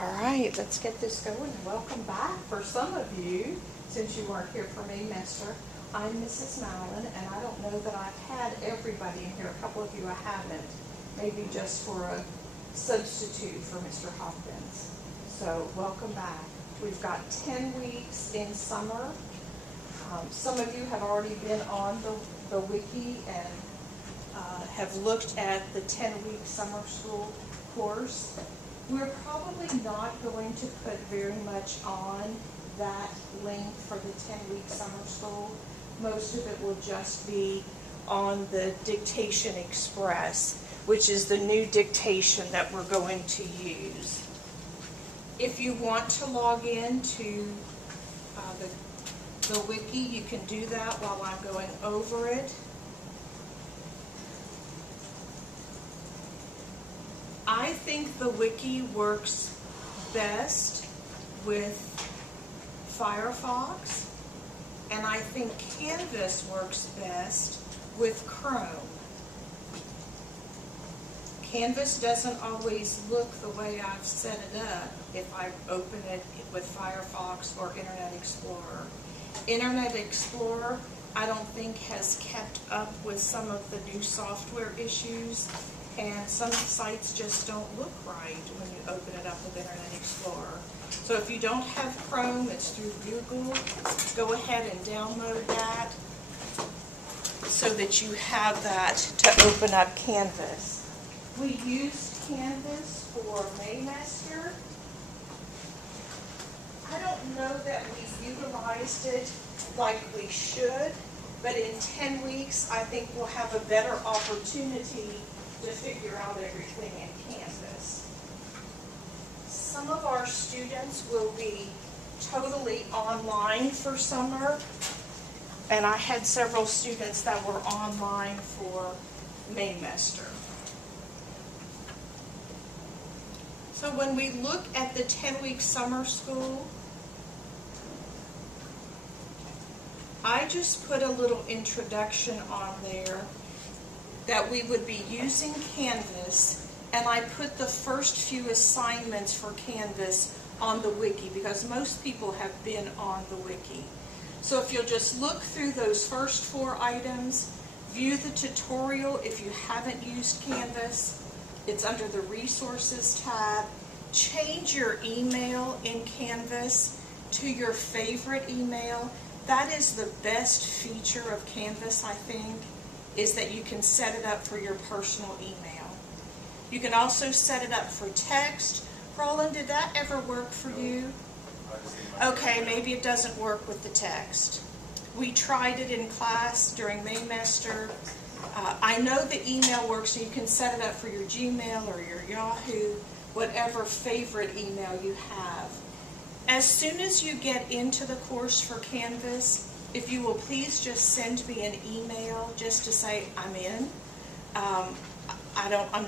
All right, let's get this going. Welcome back. For some of you, since you weren't here for Maymester, I'm Mrs. Mallon, and I don't know that I've had everybody in here. A couple of you I haven't, maybe just for a substitute for Mr. Hopkins. So welcome back. We've got 10 weeks in summer. Some of you have already been on the wiki and have looked at the 10-week summer school course. We're probably not going to put very much on that link for the 10-week summer school. Most of it will just be on the Dictation Express, which is the new dictation that we're going to use. If you want to log in to the wiki, you can do that while I'm going over it. I think the wiki works best with Firefox, and I think Canvas works best with Chrome. Canvas doesn't always look the way I've set it up if I open it with Firefox or Internet Explorer. Internet Explorer, I don't think has kept up with some of the new software issues, and some sites just don't look right when you open it up with Internet Explorer. So if you don't have Chrome, it's through Google. Go ahead and download that so that you have that to open up Canvas. We used Canvas for Maymester. I don't know that we utilized it like we should, but in 10 weeks I think we'll have a better opportunity to figure out everything in Canvas. Some of our students will be totally online for summer, and I had several students that were online for Maymester. So when we look at the 10-week summer school, I just put a little introduction on there that we would be using Canvas, and I put the first few assignments for Canvas on the wiki because most people have been on the wiki. So if you'll just look through those first 4 items, view the tutorial if you haven't used Canvas, it's under the Resources tab. Change your email in Canvas to your favorite email. That is the best feature of Canvas, I think, is that you can set it up for your personal email. You can also set it up for text. Roland, did that ever work for you? Okay, maybe it doesn't work with the text. We tried it in class during Maymester. I know the email works, so you can set it up for your Gmail or your Yahoo, whatever favorite email you have. As soon as you get into the course for Canvas, if you will please just send me an email just to say I'm in.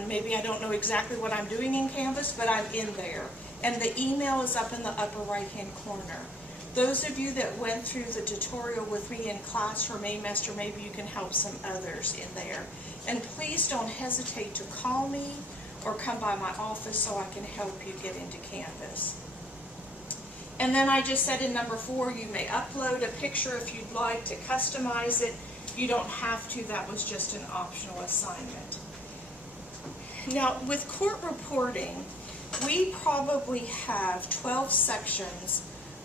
Maybe I don't know exactly what I'm doing in Canvas, but I'm in there. And the email is up in the upper right-hand corner. Those of you that went through the tutorial with me in class for Maymester, maybe you can help some others in there. And please don't hesitate to call me or come by my office so I can help you get into Canvas. And then I just said in number 4, you may upload a picture if you'd like to customize it. You don't have to. That was just an optional assignment. Now, with court reporting, we probably have 12 sections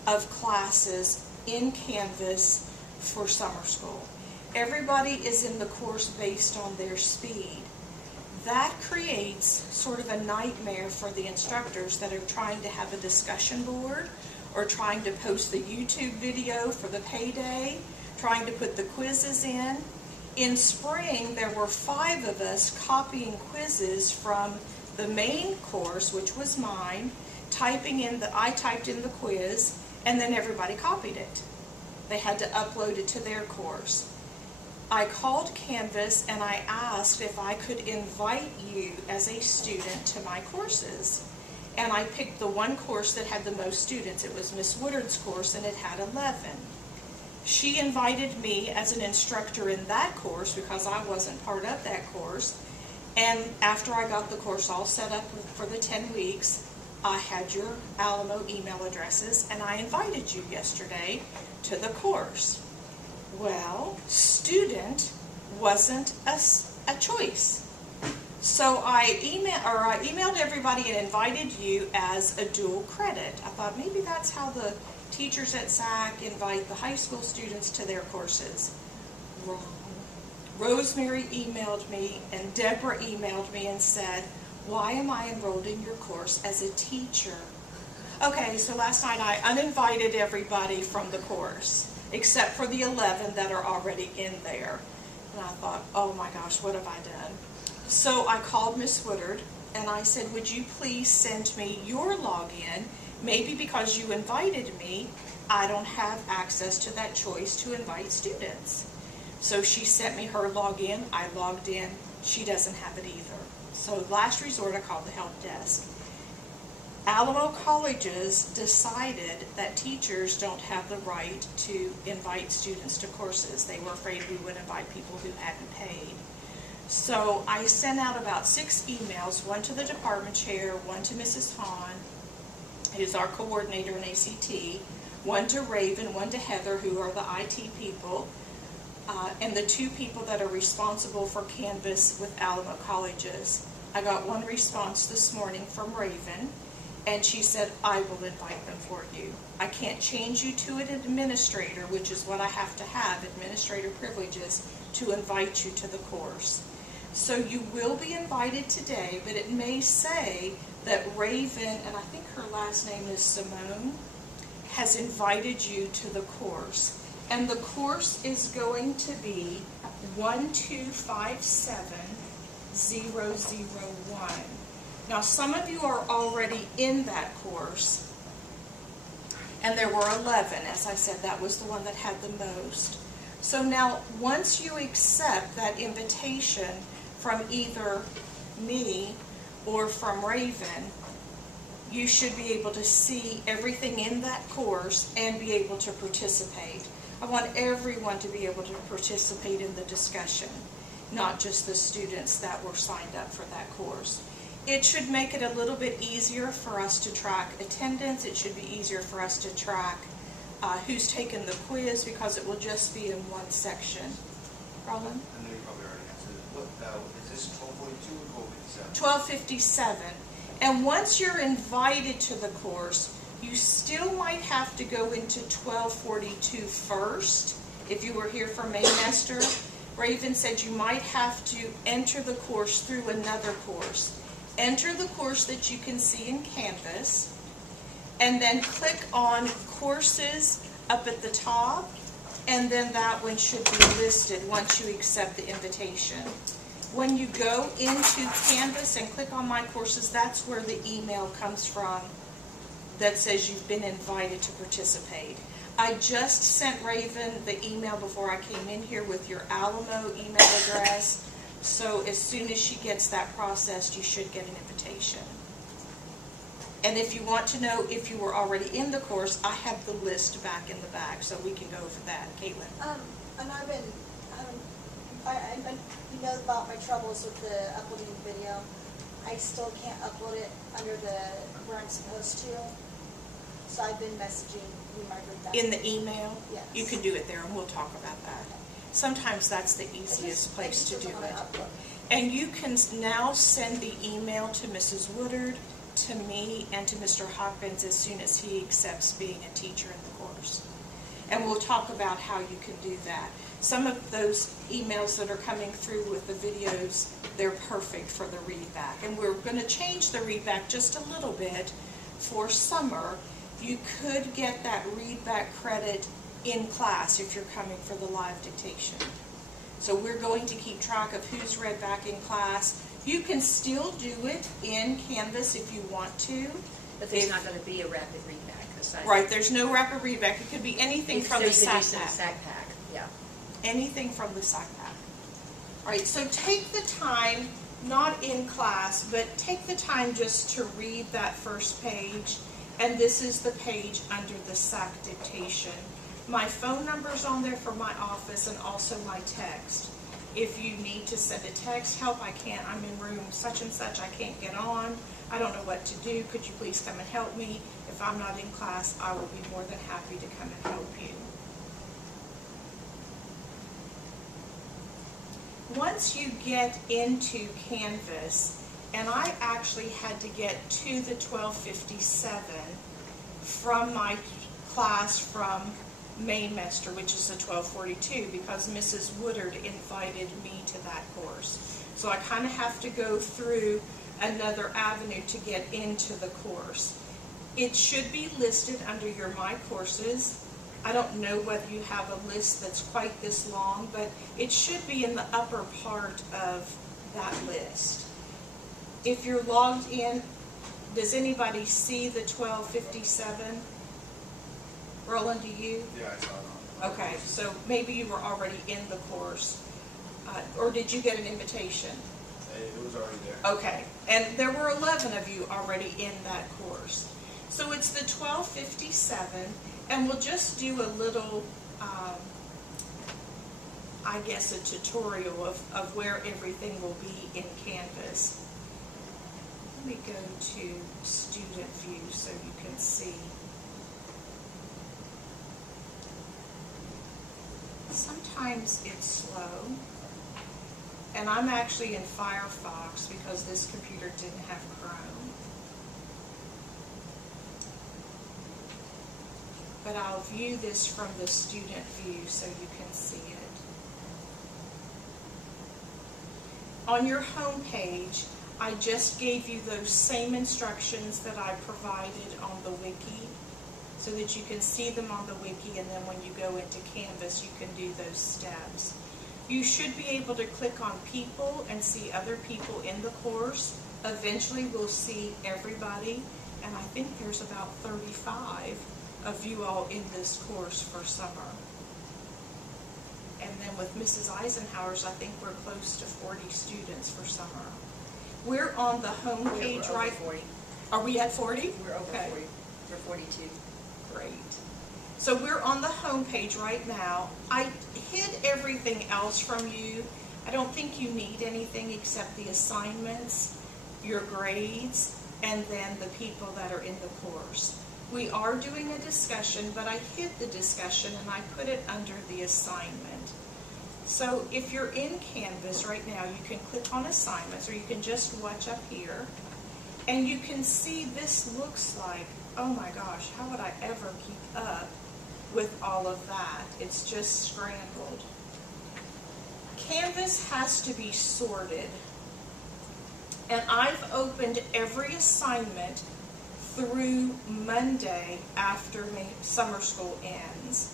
of classes in Canvas for summer school. Everybody is in the course based on their speed. That creates sort of a nightmare for the instructors that are trying to have a discussion board or trying to post the YouTube video for the payday, trying to put the quizzes in. In spring, there were 5 of us copying quizzes from the main course, which was mine, I typed in the quiz, and then everybody copied it. They had to upload it to their course. I called Canvas and I asked if I could invite you as a student to my courses. And I picked the one course that had the most students. It was Miss Woodard's course, and it had 11. She invited me as an instructor in that course because I wasn't part of that course. And after I got the course all set up for the 10 weeks, I had your Alamo email addresses and I invited you yesterday to the course. Well, student wasn't a choice. So I emailed everybody and invited you as a dual credit. I thought maybe that's how the teachers at SAC invite the high school students to their courses. Wrong. Rosemary emailed me and Deborah emailed me and said, why am I enrolled in your course as a teacher? Okay, so last night I uninvited everybody from the course, except for the 11 that are already in there. And I thought, oh my gosh, what have I done? So I called Miss Woodard and I said, would you please send me your login? Maybe because you invited me, I don't have access to that choice to invite students. So she sent me her login. I logged in. She doesn't have it either. So last resort, I called the help desk. Alamo colleges decided that teachers don't have the right to invite students to courses. They were afraid we would invite people who hadn't paid. So I sent out about 6 emails, one to the department chair, one to Mrs. Hahn, who's our coordinator in ACT, one to Raven, one to Heather, who are the IT people, and the 2 people that are responsible for Canvas with Alamo colleges. I got one response this morning from Raven, and she said, I will invite them for you. I can't change you to an administrator, which is what I have to have, administrator privileges, to invite you to the course. So you will be invited today, but it may say that Raven, and I think her last name is Simone, has invited you to the course. And the course is going to be 1257001. Now some of you are already in that course, and there were 11. As I said, that was the one that had the most. So now once you accept that invitation from either me or from Raven, you should be able to see everything in that course and be able to participate. I want everyone to be able to participate in the discussion, not just the students that were signed up for that course. It should make it a little bit easier for us to track attendance. It should be easier for us to track who's taken the quiz, because it will just be in one section. Roland? I know you probably already answered it. What, is this 1242 or 1257. 1257? And once you're invited to the course, you still might have to go into 1242 first. If you were here for Maymester, Raven said you might have to enter the course through another course. Enter the course that you can see in Canvas, and then click on courses up at the top, and then that one should be listed once you accept the invitation. When you go into Canvas and click on My Courses, that's where the email comes from that says you've been invited to participate. I just sent Raven the email before I came in here with your Alamo email address, so as soon as she gets that processed, you should get an invitation. And if you want to know if you were already in the course, I have the list back in the back, so we can go over that. Caitlin? And I've been, you know about my troubles with the uploading the video. I still can't upload it under where I'm supposed to. So I've been messaging you, Margaret. In the email? Yes. You can do it there, and we'll talk about that. Sometimes that's the easiest place to do it. And you can now send the email to Mrs. Woodard, to me, and to Mr. Hopkins as soon as he accepts being a teacher in the course. And we'll talk about how you can do that. Some of those emails that are coming through with the videos, they're perfect for the readback. And we're going to change the readback just a little bit for summer. You could get that readback credit in class if you're coming for the live dictation. So we're going to keep track of who's read back in class. You can still do it in Canvas if you want to. But there's not going to be a rapid readback. Right, there's no rapid readback. It could be anything from the SAC pack. Yeah. Anything from the SAC pack. All right, so take the time, not in class, but take the time just to read that first page. And this is the page under the SAC dictation. My phone number's on there for my office, and also my text. If you need to send a text, help, I'm in room such and such, I can't get on. I don't know what to do. Could you please come and help me? If I'm not in class, I will be more than happy to come and help you. Once you get into Canvas, and I actually had to get to the 1257 from my class from Mainmaster, which is the 1242, because Mrs. Woodard invited me to that course. So I kind of have to go through another avenue to get into the course. It should be listed under your My Courses. I don't know whether you have a list that's quite this long, but it should be in the upper part of that list. If you're logged in, does anybody see the 1257? Roland, do you? Yeah, I saw it on. Okay, so maybe you were already in the course, or did you get an invitation? It was already there. Okay, and there were 11 of you already in that course. So it's the 1257, and we'll just do a little, I guess, a tutorial of where everything will be in Canvas. Let me go to student view so you can see. Sometimes it's slow, and I'm actually in Firefox because this computer didn't have Chrome. But I'll view this from the student view so you can see it. On your home page, I just gave you those same instructions that I provided on the wiki, so that you can see them on the wiki, and then when you go into Canvas, you can do those steps. You should be able to click on people and see other people in the course. Eventually, we'll see everybody, and I think there's about 35 of you all in this course for summer. And then with Mrs. Eisenhower's, I think we're close to 40 students for summer. We're on the home page, We're right? over 40. Are we at 40? We're over Okay. 40. We're 42. Great. So we're on the home page right now. I hid everything else from you. I don't think you need anything except the assignments, your grades, and then the people that are in the course. We are doing a discussion, but I hid the discussion and I put it under the assignment. So if you're in Canvas right now, you can click on assignments, or you can just watch up here, and you can see this looks like, oh my gosh, how would I ever keep up with all of that? It's just scrambled. Canvas has to be sorted, and I've opened every assignment through Monday after summer school ends.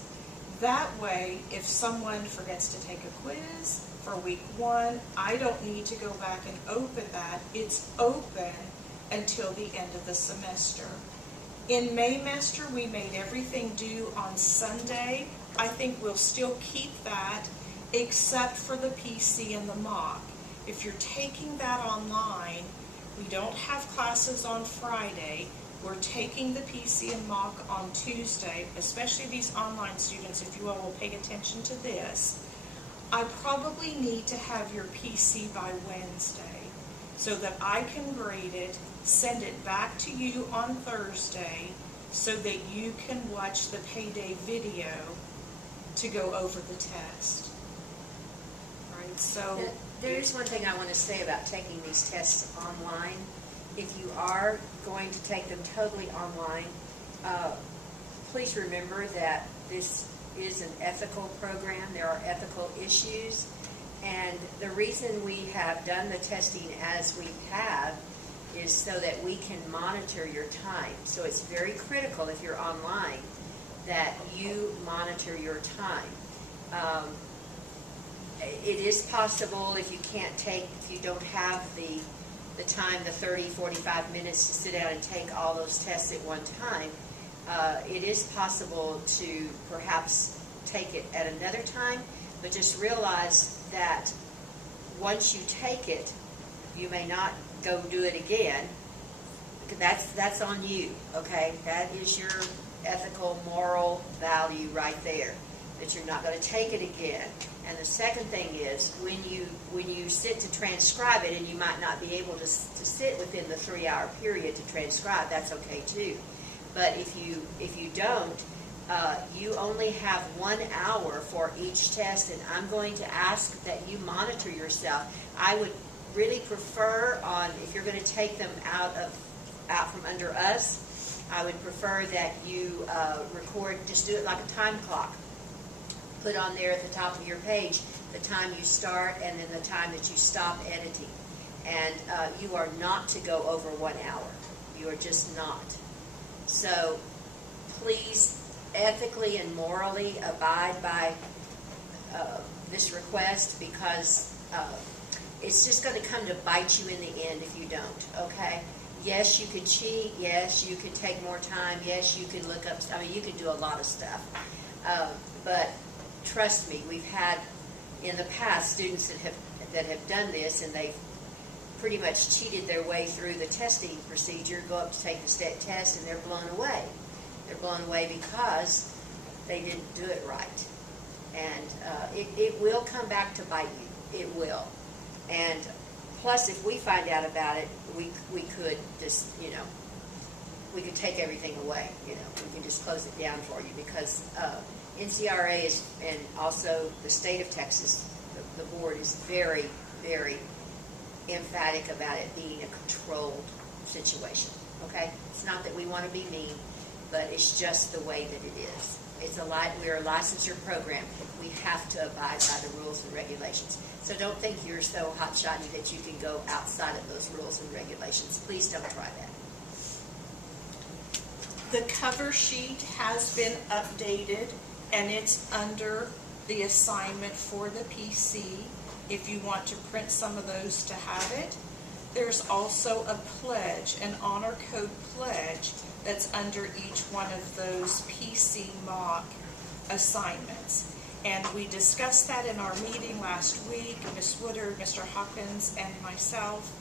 That way, if someone forgets to take a quiz for week 1, I don't need to go back and open that. It's open until the end of the semester. In Mainmaster, we made everything due on Sunday. I think we'll still keep that, except for the PC and the mock. If you're taking that online, we don't have classes on Friday. We're taking the PC and mock on Tuesday, especially these online students, if you all will pay attention to this. I probably need to have your PC by Wednesday so that I can grade it, send it back to you on Thursday so that you can watch the payday video to go over the test. All right, so There is one thing I want to say about taking these tests online. If you are going to take them totally online, please remember that this is an ethical program. There are ethical issues, and the reason we have done the testing as we have is so that we can monitor your time. So it's very critical, if you're online, that you monitor your time. It is possible, if you don't have the time, the 30, 45 minutes to sit down and take all those tests at one time, it is possible to perhaps take it at another time, but just realize that once you take it, you may not go do it again. That's on you, okay? That is your ethical, moral value right there. that you're not going to take it again. And the second thing is, when you sit to transcribe it, and you might not be able to sit within the 3-hour period to transcribe, that's okay too. But if you don't, you only have 1 hour for each test, and I'm going to ask that you monitor yourself. I would really prefer if you're going to take them out from under us, I would prefer that you record, just do it like a time clock. Put on there at the top of your page the time you start and then the time that you stop editing. And you are not to go over 1 hour. You are just not. So please ethically and morally abide by this request, because it's just going to come to bite you in the end if you don't, okay? Yes, you could cheat. Yes, you could take more time. Yes, you could look up, I mean, you could do a lot of stuff. But trust me, we've had in the past students that have done this, and they've pretty much cheated their way through the testing procedure, go up to take the state test, and they're blown away. They're blown away because they didn't do it right. And it will come back to bite you. It will. And plus, if we find out about it, we could just, we could take everything away. We can just close it down for you, because NCRA is, and also the state of Texas, the board is very, very emphatic about it being a controlled situation. Okay, it's not that we want to be mean, but it's just the way that it is. We're a licensure program. We have to abide by the rules and regulations. So don't think you're so hot-shotty that you can go outside of those rules and regulations. Please don't try that. The cover sheet has been updated, and it's under the assignment for the PC if you want to print some of those to have it. There's also a pledge, an honor code pledge, that's under each one of those PC mock assignments. And we discussed that in our meeting last week, Ms. Woodard, Mr. Hawkins, and myself,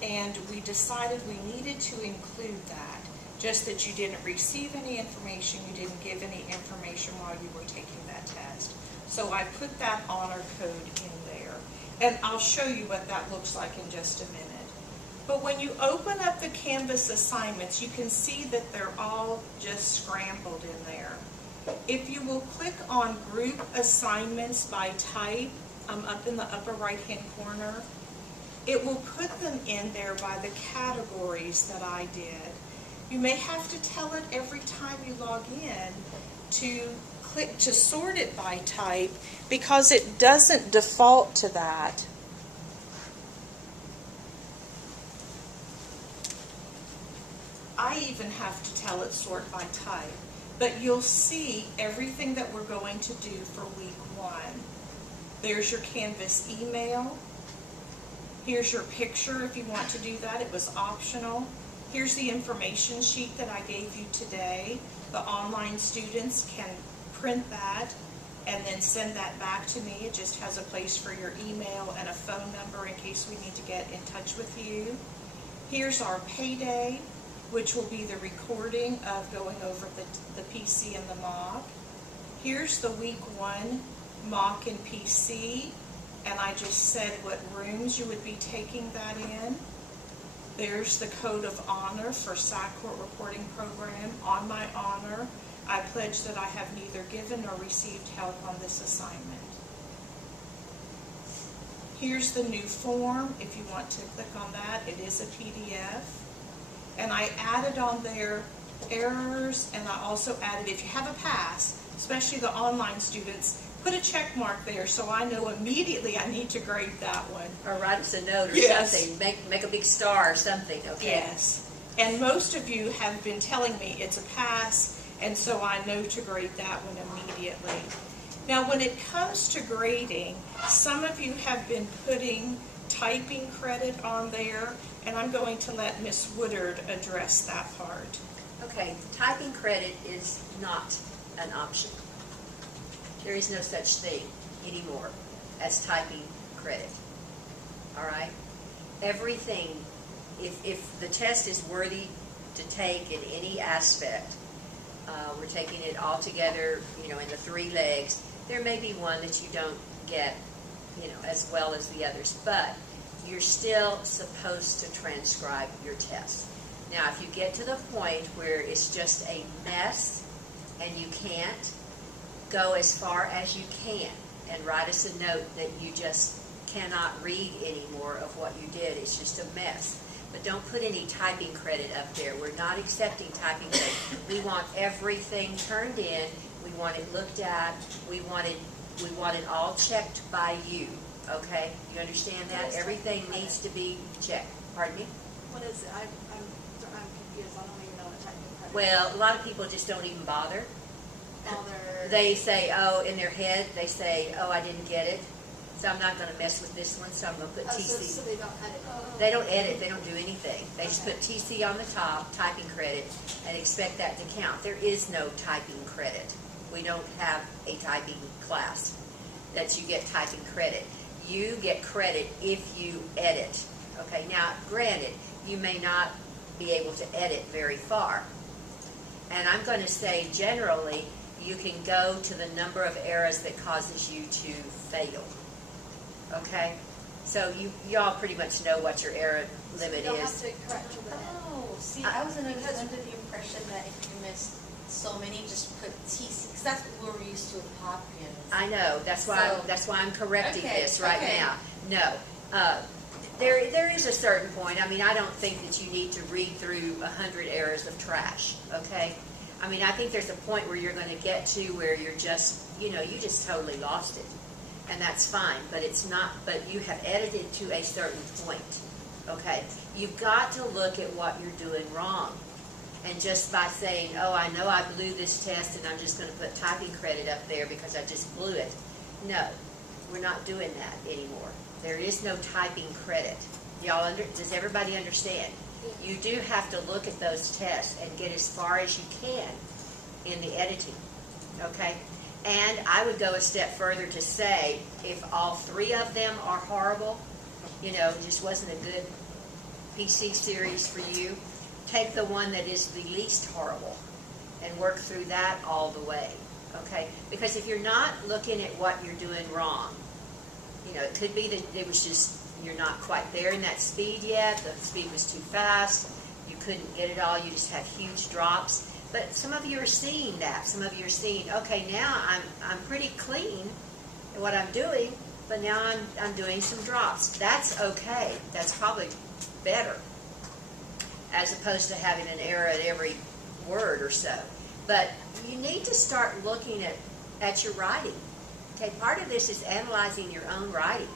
and we decided we needed to include that. Just that you didn't receive any information, you didn't give any information while you were taking that test. So I put that honor code in there. And I'll show you what that looks like in just a minute. But when you open up the Canvas assignments, you can see that they're all just scrambled in there. If you will click on Group Assignments by Type, up in the upper right-hand corner, it will put them in there by the categories that I did. You may have to tell it every time you log in to click to sort it by type, because it doesn't default to that. I even have to tell it sort by type. But you'll see everything that we're going to do for week 1. There's your Canvas email. Here's your picture if you want to do that. It was optional. Here's the information sheet that I gave you today. The online students can print that and then send that back to me. It just has a place for your email and a phone number in case we need to get in touch with you. Here's our payday, which will be the recording of going over the PC and the mock. Here's the week 1 mock and PC, and I just said what rooms you would be taking that in. There's the code of honor for SAC Court Reporting Program. On my honor, I pledge that I have neither given nor received help on this assignment. Here's the new form. If you want to click on that, it is a PDF. And I added on there errors, and I also added, if you have a pass, especially the online students, put a check mark there so I know immediately I need to grade that one. Or write us a note or Yes. something. Make a big star or something, okay? Yes. And most of you have been telling me it's a pass, and so I know to grade that one immediately. Now, when it comes to grading, some of you have been putting typing credit on there, and I'm going to let Ms. Woodard address that part. Okay, typing credit is not an option. There is no such thing anymore as typing credit. All right? Everything, if the test is worthy to take in any aspect, we're taking it all together, in the 3 legs, There may be one that you don't get, as well as the others, but you're still supposed to transcribe your test. Now, if you get to the point where it's just a mess and you can't, go as far as you can and write us a note that you just cannot read anymore of what you did. It's just a mess. But don't put any typing credit up there. We're not accepting typing credit. We want everything turned in. We want it looked at. We want it all checked by you. Okay? You understand that? Everything needs to be checked. Pardon me? What is it? I'm confused. I don't even know what typing credit. Well, a lot of people just don't even bother. They say, oh, in their head, they say, oh, I didn't get it, so I'm not going to mess with this one, so I'm going to put TC. So they don't edit. They don't edit, they don't do anything. They just put TC on the top, typing credit, and expect that to count. There is no typing credit. We don't have a typing class that you get typing credit. You get credit if you edit. Okay, now, granted, you may not be able to edit very far. And I'm going to say, generally, you can go to the number of errors that causes you to fail. Okay? So y'all pretty much know what your error limit You don't have is. to correct to the end. Oh, see, I was under the impression that if you missed so many, just put TC, because that's what we're used to with Poppins. I know. That's why I'm correcting Okay, this right okay. now. No. There is a certain point. I mean, I don't think that you need to read through 100 errors of trash. Okay? I mean, I think there's a point where you're going to get to where you're just, you just totally lost it. And that's fine, but it's not, but you have edited to a certain point. Okay? You've got to look at what you're doing wrong. And just by saying, oh, I know I blew this test and I'm just going to put typing credit up there because I just blew it. No, we're not doing that anymore. There is no typing credit. Does everybody understand? You do have to look at those tests and get as far as you can in the editing, okay? And I would go a step further to say, if all three of them are horrible, just wasn't a good PC series for you, take the one that is the least horrible and work through that all the way, okay? Because if you're not looking at what you're doing wrong, it could be that it was just, you're not quite there in that speed yet, the speed was too fast, you couldn't get it all, you just have huge drops. But some of you are seeing that. Some of you are seeing, okay, now I'm pretty clean in what I'm doing, but now I'm doing some drops. That's okay. That's probably better, as opposed to having an error at every word or so. But you need to start looking at your writing. Okay, part of this is analyzing your own writing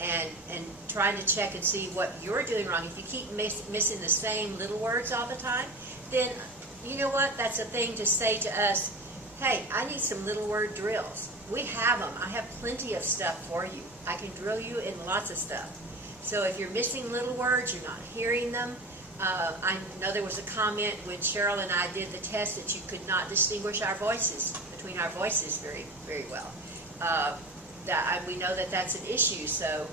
and trying to check and see what you're doing wrong. If you keep missing the same little words all the time, then you know what? That's a thing to say to us, hey, I need some little word drills. We have them. I have plenty of stuff for you. I can drill you in lots of stuff. So if you're missing little words, you're not hearing them. I know there was a comment when Cheryl and I did the test that you could not distinguish our voices, between our voices very, very well. We know that that's an issue, so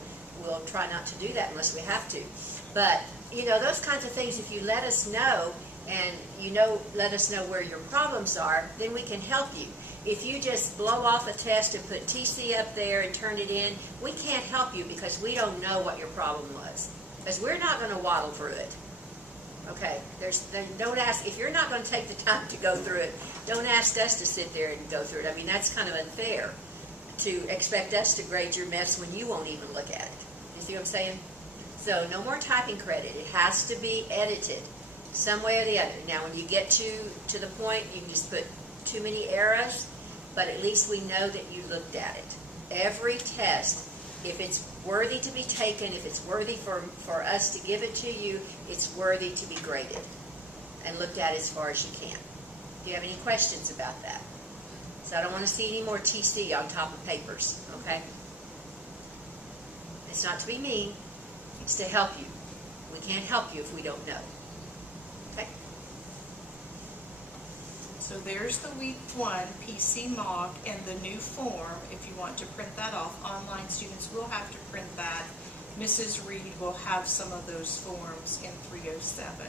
we'll try not to do that unless we have to. But, those kinds of things, if you let us know, and let us know where your problems are, then we can help you. If you just blow off a test and put TC up there and turn it in, we can't help you because we don't know what your problem was. Because we're not going to waddle through it. Okay? Don't ask, if you're not going to take the time to go through it, don't ask us to sit there and go through it. I mean, that's kind of unfair to expect us to grade your mess when you won't even look at it. You see what I'm saying? So no more typing credit. It has to be edited some way or the other. Now, when you get to the point, you can just put too many errors, but at least we know that you looked at it. Every test, if it's worthy to be taken, if it's worthy for us to give it to you, it's worthy to be graded and looked at as far as you can. Do you have any questions about that? So I don't want to see any more TC on top of papers, okay? It's not to be mean, it's to help you. We can't help you if we don't know. Okay? So there's the week 1 PC mock and the new form. If you want to print that off, online students will have to print that. Mrs. Reed will have some of those forms in 307.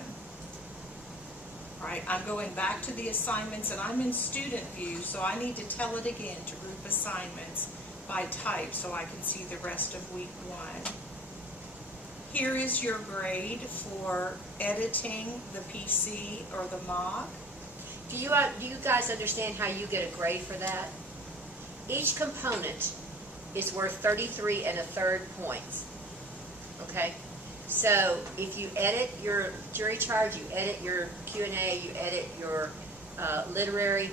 All right, I'm going back to the assignments, and I'm in student view, so I need to tell it again to group assignments by type so I can see the rest of week 1. Here is your grade for editing the PC or the mock. Do you guys understand how you get a grade for that? Each component is worth 33 1/3 points. Okay? So if you edit your jury charge, you edit your Q&A, you edit your literary,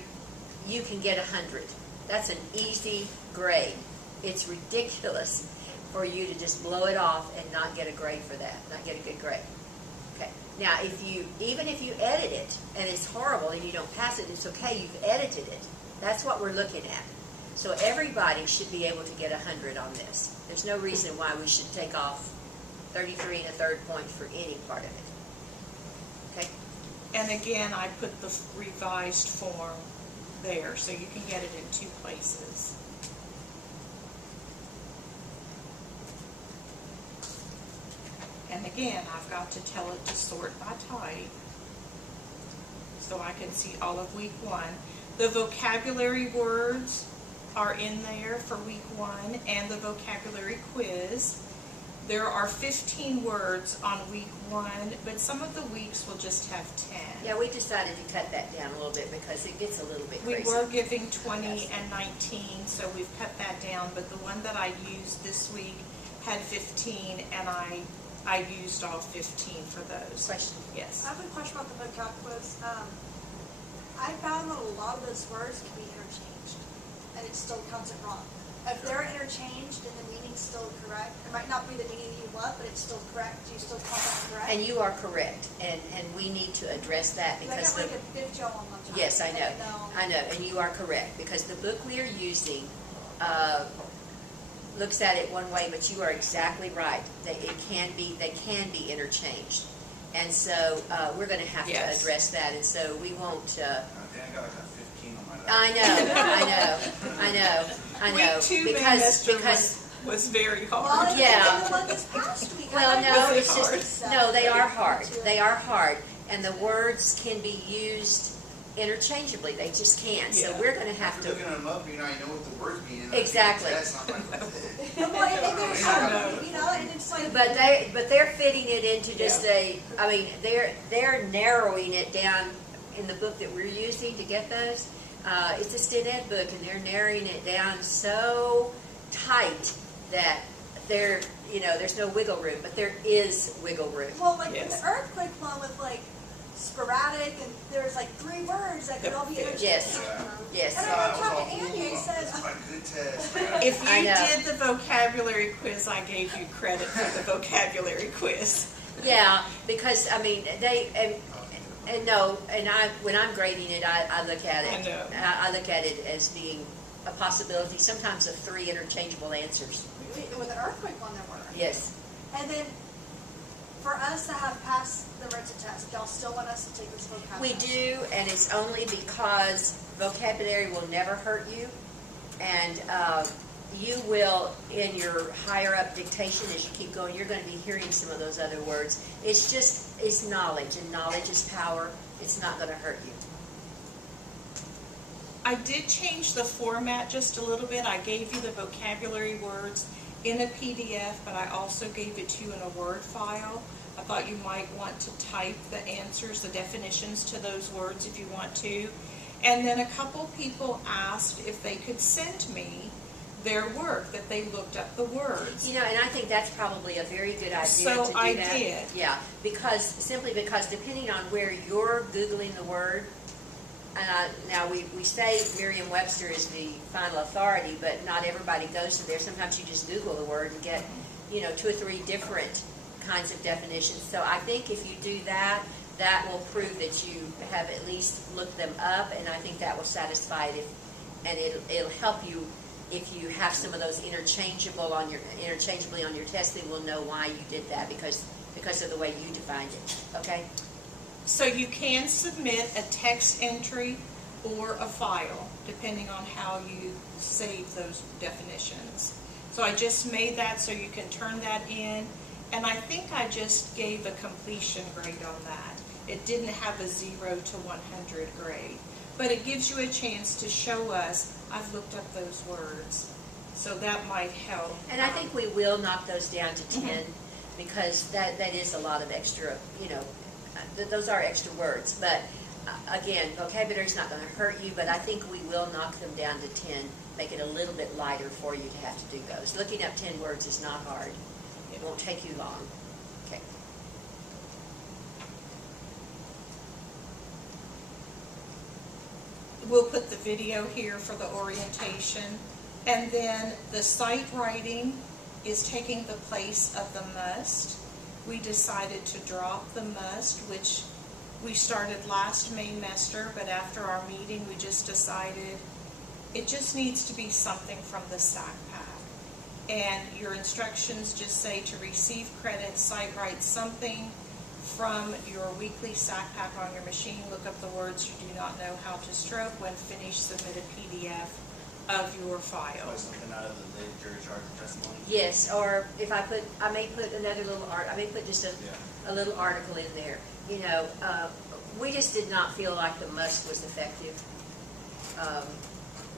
you can get 100. That's an easy grade. It's ridiculous for you to just blow it off and not get a grade for that, not get a good grade. Okay. Now, even if you edit it and it's horrible and you don't pass it, it's okay. You've edited it. That's what we're looking at. So everybody should be able to get 100 on this. There's no reason why we should take off 33 1/3 points for any part of it. Okay? And again, I put the revised form there, so you can get it in 2 places. And again, I've got to tell it to sort by type, so I can see all of week 1. The vocabulary words are in there for week 1, and the vocabulary quiz. There are 15 words on week 1, but some of the weeks will just have 10. Yeah, we decided to cut that down a little bit because it gets a little bit We crazy. were giving 20 and 19, so we've cut that down, but the one that I used this week had 15, and I used all 15 for those. Question? Yes. I have a question about the vocab quiz. I found that a lot of those words can be interchanged, and it still counts it wrong. If they're interchanged and the meaning's still correct, it might not be the meaning you want, but it's still correct. Do you still count that correct? And you are correct, and we need to address that I because got like a 50 on one time. yes, I know, And, I know, and you are correct because the book we are using looks at it one way, but you are exactly right. They can be interchanged, and so we're going to have Yes. to address that, and so we won't. I think I got like a 15 on my lap. I know. Week 2 because was very hard. Well, Yeah. and the one this past week. well, I no, Was it it's hard? just no. They are hard. They are hard, and the words can be used interchangeably. They just can. So Yeah. we're going to have After to. looking them up, you know, I know what the words mean. And Exactly. That's not like Well, and there's some, you know, and it's like. But they're fitting it into just I mean, they're narrowing it down in the book that we're using to get those. It's a STEM Ed book, and they're narrowing it down so tight that there's no wiggle room, but there is wiggle room. Well, like in Yes. the earthquake one with like sporadic, and there's like 3 words that could all be interchanged. Yes. Yes. And I talked to Andy, he said, That's my good test. If I you know. did the vocabulary quiz, I gave you credit for the vocabulary quiz. Yeah, because I mean when I'm grading it, I look at it. I know. I look at it as being a possibility, sometimes of 3 interchangeable answers. with the earthquake one there were. Yes. And then for us to have passed the written test, y'all still want us to take this vocabulary? We do, and it's only because vocabulary will never hurt you, and you will, in your higher up dictation, as you keep going, you're going to be hearing some of those other words. It's knowledge, and knowledge is power. It's not going to hurt you. I did change the format just a little bit. I gave you the vocabulary words in a PDF, but I also gave it to you in a Word file. I thought you might want to type the answers, the definitions to those words if you want to. And then a couple people asked if they could send me their work, that they looked up the words. You know, and I think that's probably a very good idea So to do I that. did. Yeah, simply because depending on where you're Googling the word, now we say Merriam-Webster is the final authority, but not everybody goes to there. Sometimes you just Google the word and get, 2 or 3 different kinds of definitions. So I think if you do that, that will prove that you have at least looked them up, and I think that will satisfy it. And it'll help you if you have some of those interchangeably on your test. Then we'll know why you did that because of the way you defined it. Okay. So you can submit a text entry or a file, depending on how you save those definitions. So I just made that so you can turn that in, and I think I just gave a completion grade on that. It didn't have a 0 to 100 grade. But it gives you a chance to show us, I've looked up those words. So that might help. And I think we will knock those down to 10 because that is a lot of extra, those are extra words. But again, vocabulary's not going to hurt you, but I think we will knock them down to 10, make it a little bit lighter for you to have to do those. Looking up 10 words is not hard. It won't take you long. Okay. We'll put the video here for the orientation. And then the sight writing is taking the place of the must. We decided to drop the must, which we started last Maymester, but after our meeting, we just decided it just needs to be something from the SAC pack. And your instructions just say to receive credit, sight write something from your weekly SAC pack on your machine. Look up the words you do not know how to stroke. When finished, submit a PDF of your file. Like something out of the jury charge and testimony? Yes, or if I may put another little I may put just a little article in there. We just did not feel like the must was effective.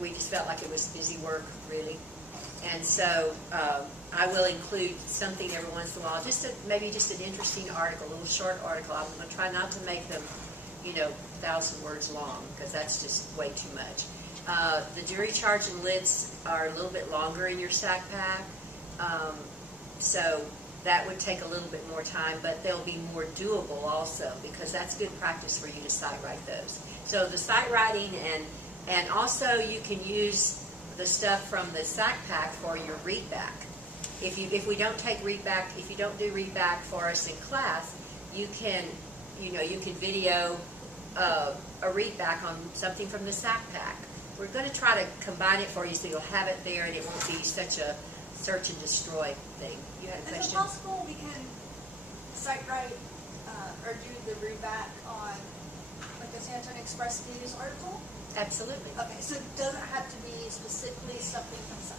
We just felt like it was busy work, really. And so I will include something every once in a while, maybe just an interesting article, a little short article. I'm going to try not to make them, 1,000 words long, because that's just way too much. The jury charge and lids are a little bit longer in your SAC pack, so that would take a little bit more time, but they'll be more doable also, because that's good practice for you to sight write those. So the sight writing, and also you can use the stuff from the SAC pack for your read back. If we don't take read back, if you don't do read back for us in class, you can video a read back on something from the SAC pack. We're going to try to combine it for you so you'll have it there and it won't be such a search and destroy thing. You had a Is it question? possible we can cite write or do the read back on like a San Antonio Express News article? Absolutely. Okay, so it doesn't have to be specifically something from SAC.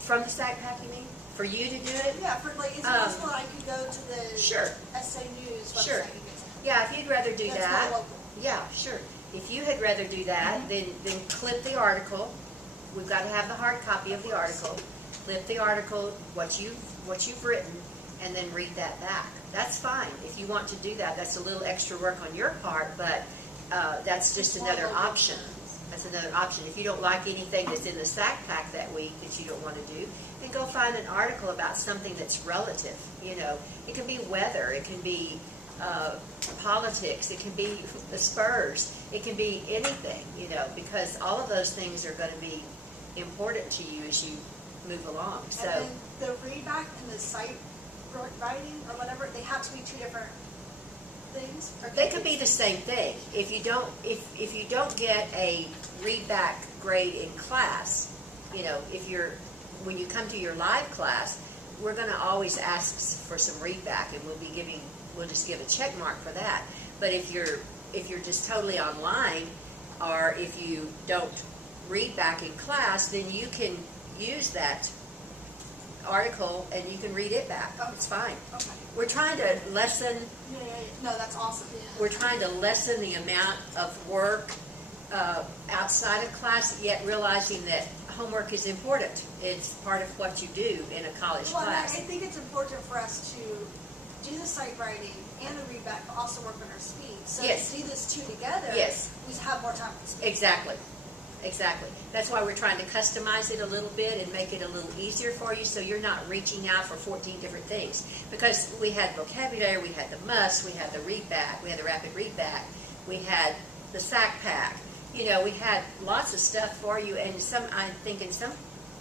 From the SAC pack, you mean? For you to do it? Yeah, for like, is it possible that I could go to the Sure. SA News website? Sure. and get something? Yeah, if you'd rather do That's that. more local. Yeah, sure. If you had rather do that, then clip the article. We've got to have the hard copy of the article. Clip the article, what you've written, and then read that back. That's fine. If you want to do that, that's a little extra work on your part, but that's just another option. That's another option. If you don't like anything that's in the SAC pack that week that you don't want to do, then go find an article about something that's relative. It can be weather, it can be politics, it can be the Spurs, it can be anything, because all of those things are going to be important to you as you move along. So And then the read back and the cite writing or whatever, they have to be two different things? Or they could be the same thing. If you don't get a read back grade in class, when you come to your live class, we're going to always ask for some read back, and we'll just give a check mark for that. But if you're just totally online, or if you don't read back in class, then you can use that article and you can read it back. Okay. It's fine. Okay. We're trying to lessen. Yeah. No, that's awesome. We're trying to lessen the amount of work outside of class, yet realizing that homework is important. It's part of what you do in a college Well, class. I think it's important for us to do the cite writing and the read back, but also work on our speed. So Yes. to do this two together, Yes. we have more time to speed. Exactly. That's why we're trying to customize it a little bit and make it a little easier for you, so you're not reaching out for 14 different things. Because we had vocabulary, we had the must, we had the read back, we had the rapid read back, we had the SAC pack. We had lots of stuff for you, and I think in some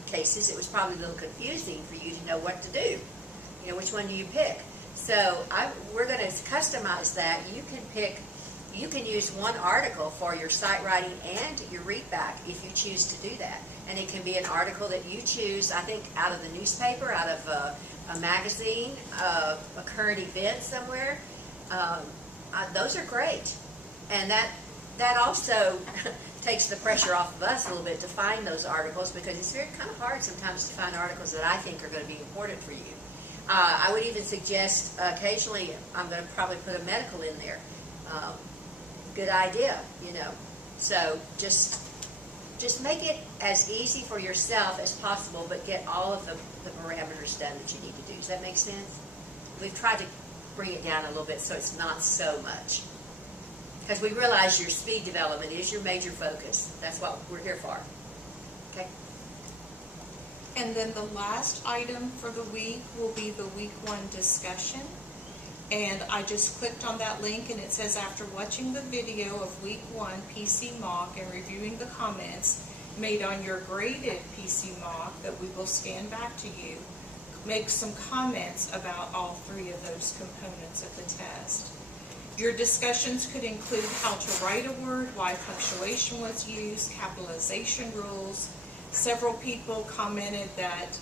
cases it was probably a little confusing for you to know what to do. Which one do you pick? So we're going to customize that. You can use one article for your sight writing and your read back if you choose to do that. And it can be an article that you choose, I think, out of the newspaper, out of a magazine, a current event somewhere. Those are great. And that also takes the pressure off of us a little bit to find those articles, because it's kind of hard sometimes to find articles that I think are going to be important for you. I would even suggest occasionally I'm going to probably put a medical in there. good idea, you know. So just make it as easy for yourself as possible, but get all of the parameters done that you need to do. Does that make sense? We've tried to bring it down a little bit so it's not so much. Because we realize your speed development is your major focus. That's what we're here for. Okay? And then the last item for the week will be the week 1 discussion. And I just clicked on that link and it says, after watching the video of week 1 PC mock and reviewing the comments made on your graded PC mock that we will scan back to you, make some comments about all 3 of those components of the test. Your discussions could include how to write a word, why punctuation was used, capitalization rules. Several people commented that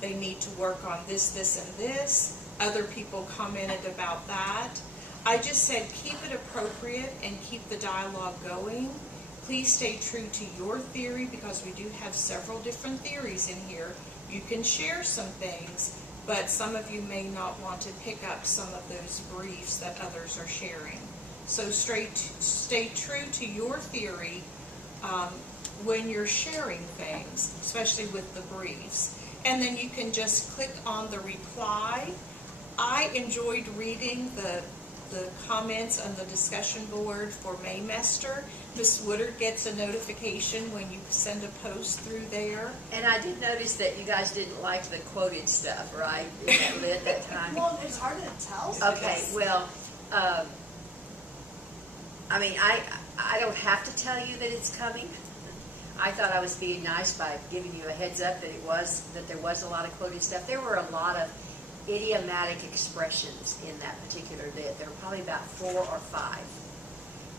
they need to work on this, this, and this. Other people commented about that. I just said keep it appropriate and keep the dialogue going. Please stay true to your theory because we do have several different theories in here. You can share some things, but some of you may not want to pick up some of those briefs that others are sharing. So stay true to your theory when you're sharing things, especially with the briefs. And then you can just click on the reply. I enjoyed reading the comments on the discussion board for Maymester. Ms. Woodard gets a notification when you send a post through there. And I did notice that you guys didn't like the quoted stuff, right? In that lid that time. Well, it's hard to tell. Okay, well, I mean, I don't have to tell you that it's coming. I thought I was being nice by giving you a heads up that there was a lot of quoted stuff. There were a lot of idiomatic expressions in that particular bit. There were probably about 4 or 5.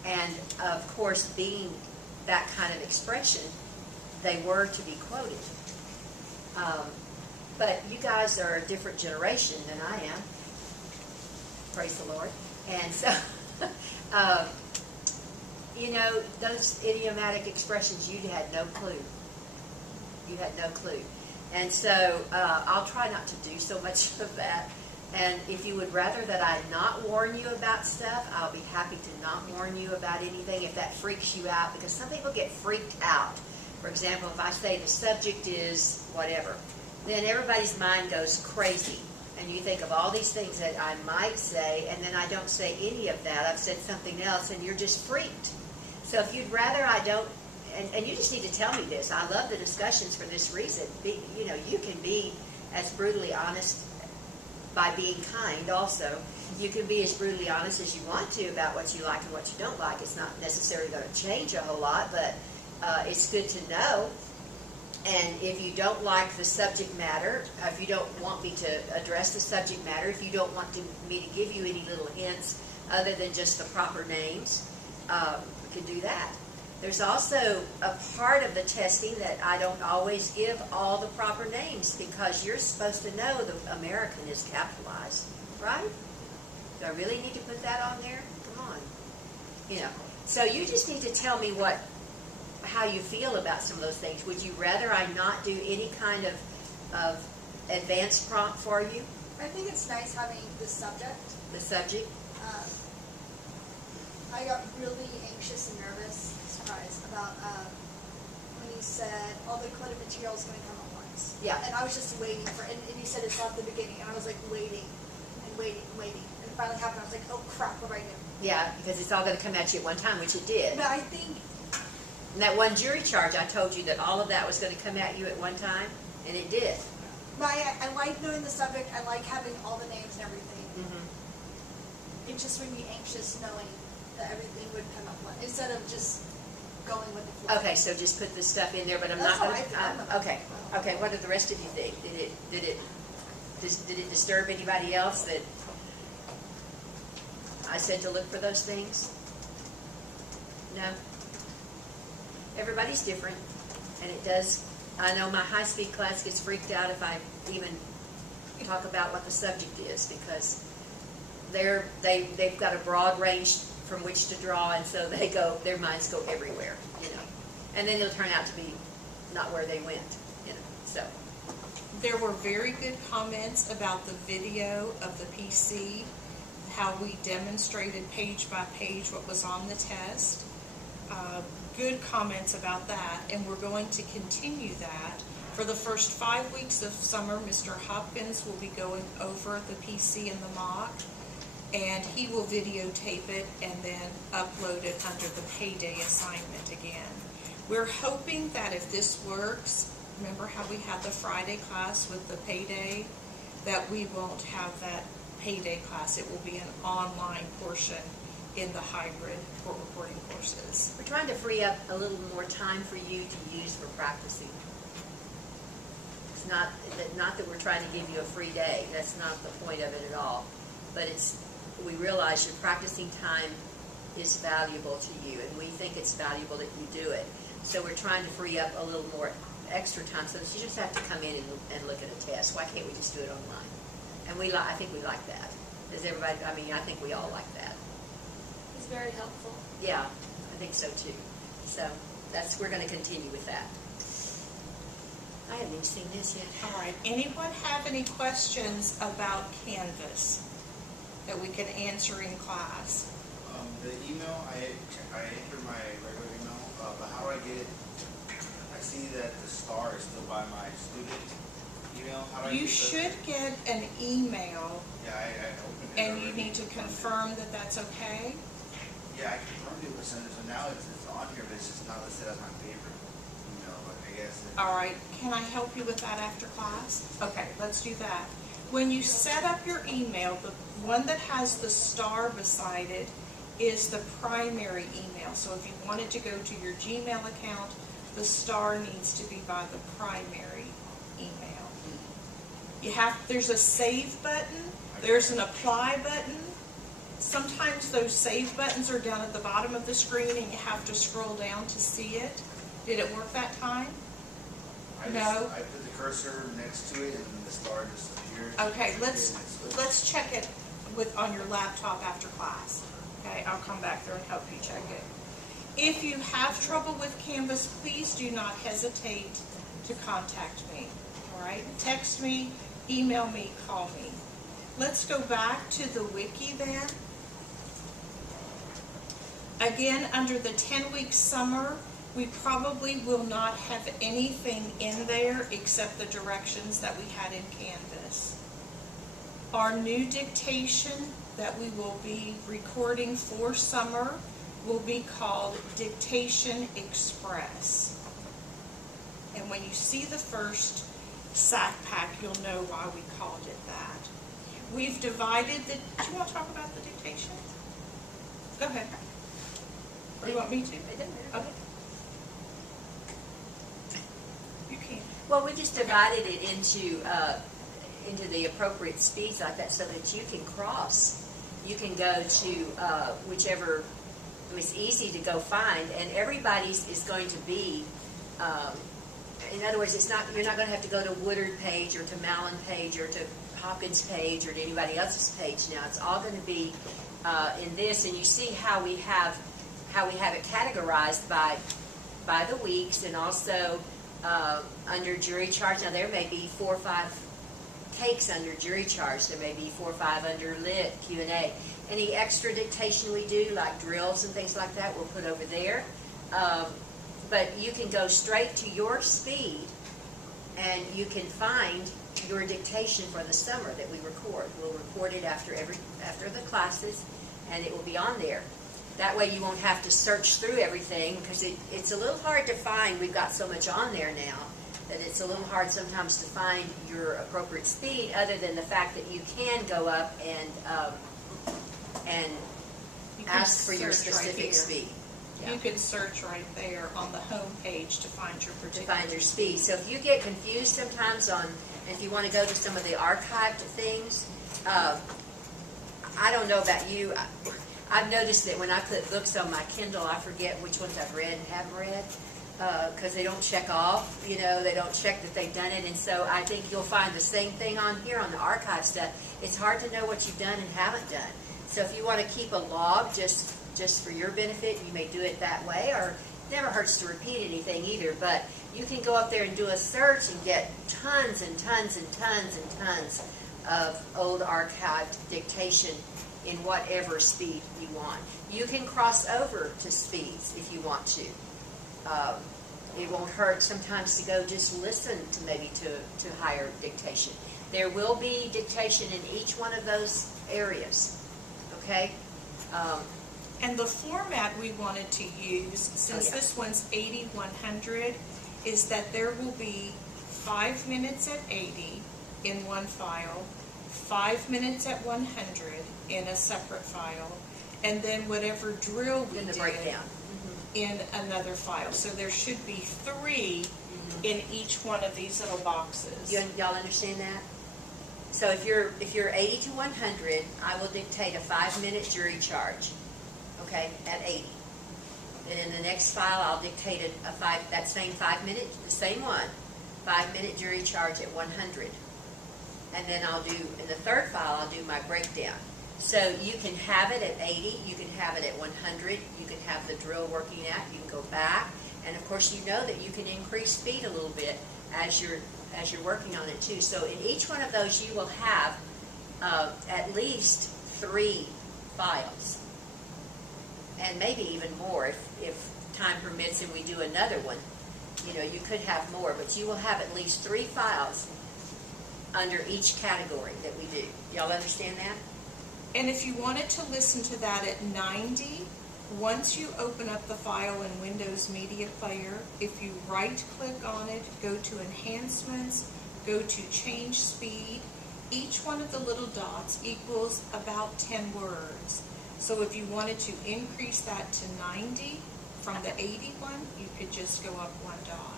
And of course, being that kind of expression, they were to be quoted. But you guys are a different generation than I am. Praise the Lord. And so, you know, those idiomatic expressions, you had no clue. You had no clue. And so I'll try not to do so much of that. And if you would rather that I not warn you about stuff, I'll be happy to not warn you about anything if that freaks you out, because some people get freaked out. For example, if I say the subject is whatever, then everybody's mind goes crazy. And you think of all these things that I might say, and then I don't say any of that. I've said something else, and you're just freaked. So if you'd rather I don't, and you just need to tell me this. I love the discussions for this reason. You know, you can be as brutally honest by being kind also. You can be as brutally honest as you want to about what you like and what you don't like. It's not necessarily going to change a whole lot, but it's good to know. And if you don't like the subject matter, if you don't want me to address the subject matter, if you don't want me to give you any little hints other than just the proper names, we can do that. There's also a part of the testing that I don't always give all the proper names, because you're supposed to know the American is capitalized, right? Do I really need to put that on there? Come on. You know, so you just need to tell me how you feel about some of those things. Would you rather I not do any kind of advanced prompt for you? I think it's nice having the subject. The subject? I got really anxious and nervous, surprised, about when he said all the coded material is going to come at once. Yeah. And I was just waiting for it, and he said it's not the beginning, and I was like waiting and waiting and waiting. And it finally happened. I was like, oh crap, what do I do? Yeah, because it's all going to come at you at one time, which it did. But I think And that one jury charge, I told you that all of that was going to come at you at one time, and it did. But I like knowing the subject. I like having all the names and everything. Mm-hmm. It just made me anxious knowing that everything would come up one instead of just going with the flow. Okay, so just put this stuff in there, but I'm That's not how going I feel. to... Okay, what did the rest of you think? Did it disturb anybody else that I said to look for those things? No? Everybody's different, and it does... I know my high-speed class gets freaked out if I even talk about what the subject is, because they've got a broad range from which to draw, and so their minds go everywhere, you know. And then it'll turn out to be not where they went, you know, so. There were very good comments about the video of the PC. how we demonstrated page by page what was on the test. Good comments about that, and we're going to continue that. For the first 5 weeks of summer, Mr. Hopkins will be going over the PC and the mock, and he will videotape it and then upload it under the payday assignment again. We're hoping that if this works, remember how we had the Friday class with the payday, that we won't have that payday class. It will be an online portion in the hybrid court reporting courses. We're trying to free up a little more time for you to use for practicing. It's not that we're trying to give you a free day. That's not the point of it at all. But we realize your practicing time is valuable to you, and we think it's valuable that you do it. So we're trying to free up a little more extra time so that you just have to come in and look at a test. Why can't we just do it online? And I think we like that. Does everybody? I mean, I think we all like that. It's very helpful. Yeah, I think so too. So we're going to continue with that. I haven't even seen this yet. All right, anyone have any questions about Canvas that we can answer in class? The email, I entered my regular email, but how do I get it? I see that the star is still by my student email. How do I You get should get an email, Yeah, I opened it. and you already. need to confirm that that's okay. Yeah, I confirmed it with Sender, so now it's on here, but it's just not listed as my favorite email, but I guess. All right, can I help you with that after class? Okay, let's do that. When you set up your email, the one that has the star beside it is the primary email. So if you wanted to go to your Gmail account, the star needs to be by the primary email. There's a save button, there's an apply button. Sometimes those save buttons are down at the bottom of the screen and you have to scroll down to see it. Did it work that time? No? I put the cursor next to it and the star just appeared. Okay, let's check it on your laptop after class. Okay, I'll come back there and help you check it. If you have trouble with Canvas, please do not hesitate to contact me. All right, text me, email me, call me. Let's go back to the wiki then. Again, under the 10-week summer, we probably will not have anything in there except the directions that we had in Canvas. Our new dictation that we will be recording for summer will be called Dictation Express. And when you see the first SAC pack, you'll know why we called it that. We've divided do you want to talk about the dictation? Go ahead. Or do you want me to? Okay. You can. Well, we just divided it into the appropriate speeds like that so that you can cross. You can go to whichever. I mean, it's easy to go find, and everybody's is going to be. In other words, you're not going to have to go to Woodard page or to Mallon page or to Hopkins page or to anybody else's page now. It's all going to be in this, and you see how we have it categorized by the weeks, and also under jury charge. Now there may be 4 or 5 cakes under jury charge. There may be 4 or 5 under lit Q&A. Any extra dictation we do, like drills and things like that, we'll put over there. But you can go straight to your speed, and you can find your dictation for the summer that we record. We'll record it after the classes, and it will be on there. That way you won't have to search through everything, because it's a little hard to find. We've got so much on there now that it's a little hard sometimes to find your appropriate speed, other than the fact that you can go up and ask for your specific speed. Yeah. You can search right there on the home page to find your particular speed. So if you get confused sometimes and if you want to go to some of the archived things, I don't know about you. I've noticed that when I put books on my Kindle, I forget which ones I've read and haven't read because they don't check off. They don't check that they've done it. And so I think you'll find the same thing on here on the archive stuff. It's hard to know what you've done and haven't done. So if you want to keep a log just for your benefit, you may do it that way, or it never hurts to repeat anything either, but you can go up there and do a search and get tons and tons and tons and tons of old archived dictation in whatever speed you want. You can cross over to speeds if you want to. It won't hurt sometimes to go just listen to maybe to higher dictation. There will be dictation in each one of those areas, okay? And the format we wanted to use, since this one's 80-100, is that there will be 5 minutes at 80 in one file, 5 minutes at 100 in a separate file, and then whatever drill we In the did breakdown. in another file. So there should be 3 in each one of these little boxes. Y'all understand that? So if you're 80 to 100, I will dictate a 5-minute jury charge, okay, at 80. And in the next file, I'll dictate that same 5 minute, the same one, 5-minute jury charge at 100. And then I'll do, in the third file, I'll do my breakdown. So you can have it at 80, you can have it at 100, you can have the drill working at, you can go back, and of course you know that you can increase speed a little bit as you're working on it too. So in each one of those you will have at least 3 files, and maybe even more if time permits and we do another one. You know, you could have more, but you will have at least 3 files under each category that we do. Y'all understand that? And if you wanted to listen to that at 90, once you open up the file in Windows Media Player, if you right-click on it, go to Enhancements, go to Change Speed, each one of the little dots equals about 10 words. So if you wanted to increase that to 90 from the 81, you could just go up 1 dot.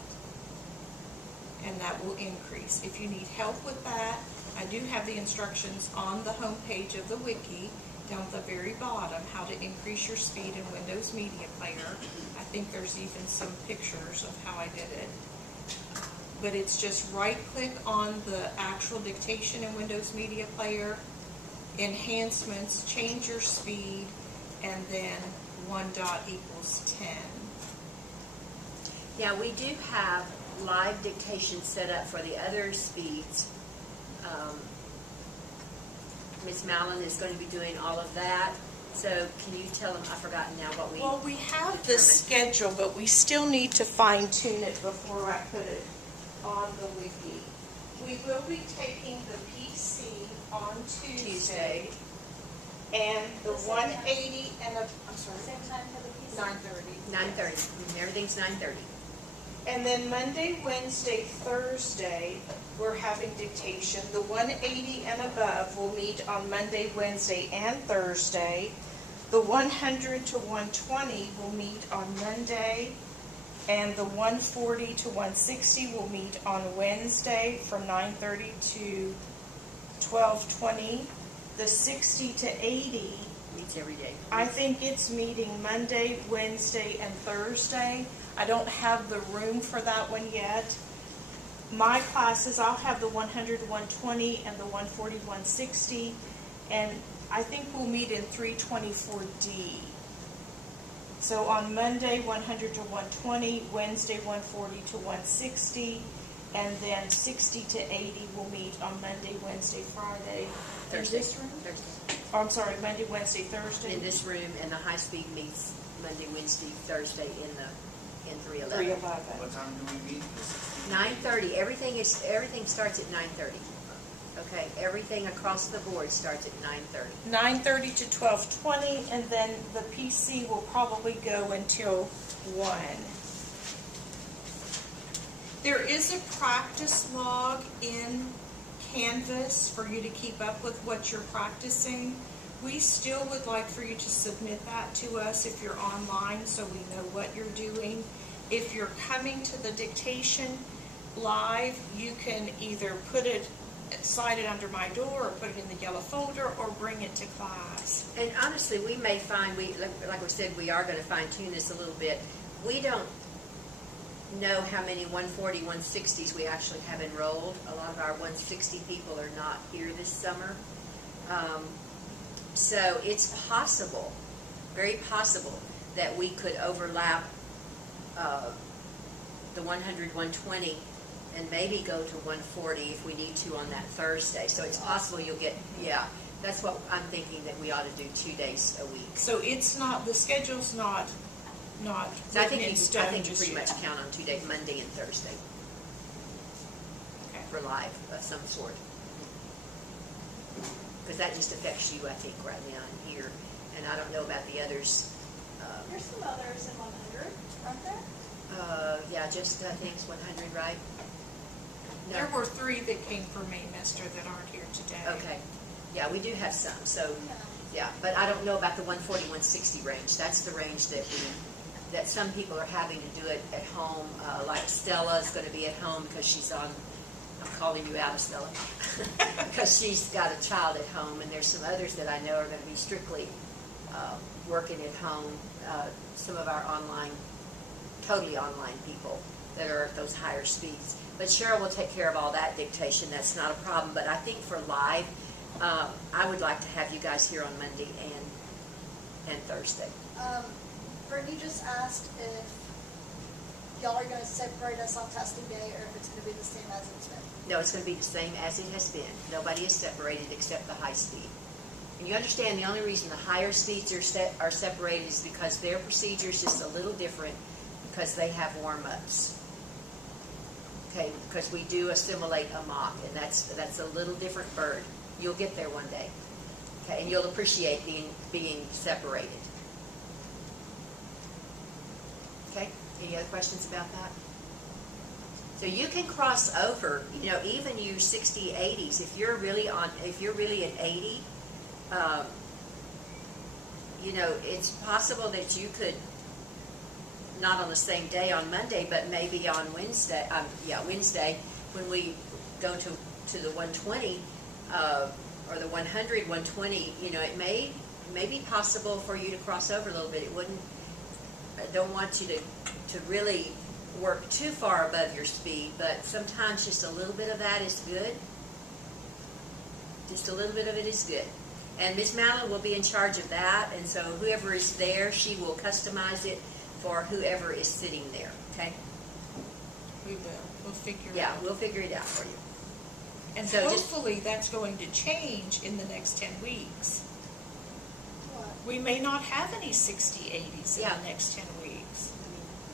And that will increase. If you need help with that, I do have the instructions on the home page of the wiki, down at the very bottom, how to increase your speed in Windows Media Player. I think there's even some pictures of how I did it. But it's just right-click on the actual dictation in Windows Media Player, Enhancements, change your speed, and then 1 dot equals 10. Now we do have live dictation set up for the other speeds. Ms. Mallon is going to be doing all of that. So can you tell them, I've forgotten now what we... Well, we have the schedule, but we still need to fine-tune it before I put it on the wiki. We will be taking the PC on Tuesday, and the 180 and the, I'm sorry, Same time for the PC? 9:30. 9:30. Everything's 9:30. And then Monday, Wednesday, Thursday, we're having dictation. The 180 and above will meet on Monday, Wednesday, and Thursday. The 100 to 120 will meet on Monday, and the 140 to 160 will meet on Wednesday from 9:30 to 12:20. The 60 to 80, Meets every day. I think it's meeting Monday, Wednesday, and Thursday. I don't have the room for that one yet. My classes, I'll have the 100, 120, and the 140, 160, and I think we'll meet in 324D. So on Monday, 100 to 120, Wednesday, 140 to 160, and then 60 to 80 will meet on Monday, Wednesday, Friday. Thursday. In this room? Thursday. Oh, I'm sorry, Monday, Wednesday, Thursday. In this room, and the high speed meets Monday, Wednesday, Thursday in 311. 311. What time do we meet? 9:30. Everything starts at 9:30. Okay, everything across the board starts at 9:30. 9:30 to 12:20, and then the PC will probably go until 1. There is a practice log in Canvas for you to keep up with what you're practicing. We still would like for you to submit that to us if you're online, so we know what you're doing. If you're coming to the dictation live, you can either slide it under my door, or put it in the yellow folder, or bring it to class. And honestly, we may find, like we said, we are going to fine tune this a little bit. We don't know how many 140, 160s we actually have enrolled. A lot of our 160 people are not here this summer. So it's possible, very possible, that we could overlap the 100, 120, and maybe go to 140 if we need to on that Thursday. So it's possible you'll get, That's what I'm thinking, that we ought to do 2 days a week. So it's not, the schedule's not So I written think in you stone pretty just much yet. count on 2 days, Monday and Thursday, Okay. for live of some sort. Because that just affects you, I think, right now and here, and I don't know about the others. There's some others in 100, aren't there? Yeah, just, I think it's 100, right? No. There were 3 that came from Maymester that aren't here today. Okay, yeah, we do have some, so, Yeah. yeah, but I don't know about the 140, 160 range. That's the range that some people are having to do it at home, like Stella's gonna be at home because she's on, I'm calling you out, Stella, because she's got a child at home, and there's some others that I know are gonna be strictly working at home. Some of our online, totally online people that are at those higher speeds. But Cheryl will take care of all that dictation, that's not a problem. But I think for live, I would like to have you guys here on Monday and Thursday. Brittany just asked if y'all are gonna separate us on testing day, or if it's gonna be the same as it's been. No, it's going to be the same as it has been. Nobody is separated except the high speed. And you understand the only reason the higher speeds are separated is because their procedure is just a little different, because they have warm-ups. Okay, because we do assimilate a mock, and that's a little different bird. You'll get there one day. Okay, and you'll appreciate being separated. Okay, any other questions about that? So you can cross over, even you 60, 80s, if you're really at 80, it's possible that you could, not on the same day on Monday, but maybe on Wednesday, Wednesday, when we go to the 120, or the 100, 120, it may be possible for you to cross over a little bit. I don't want you to really work too far above your speed, but sometimes just a little bit of that is good. Just a little bit of it is good. And Ms. Mallon will be in charge of that, and so whoever is there, she will customize it for whoever is sitting there, okay? We will. We'll figure it Yeah, out. we'll figure it out for you. And So just- hopefully that's going to change in the next 10 weeks. What? We may not have any 60, 80s in Yeah. the next 10 weeks.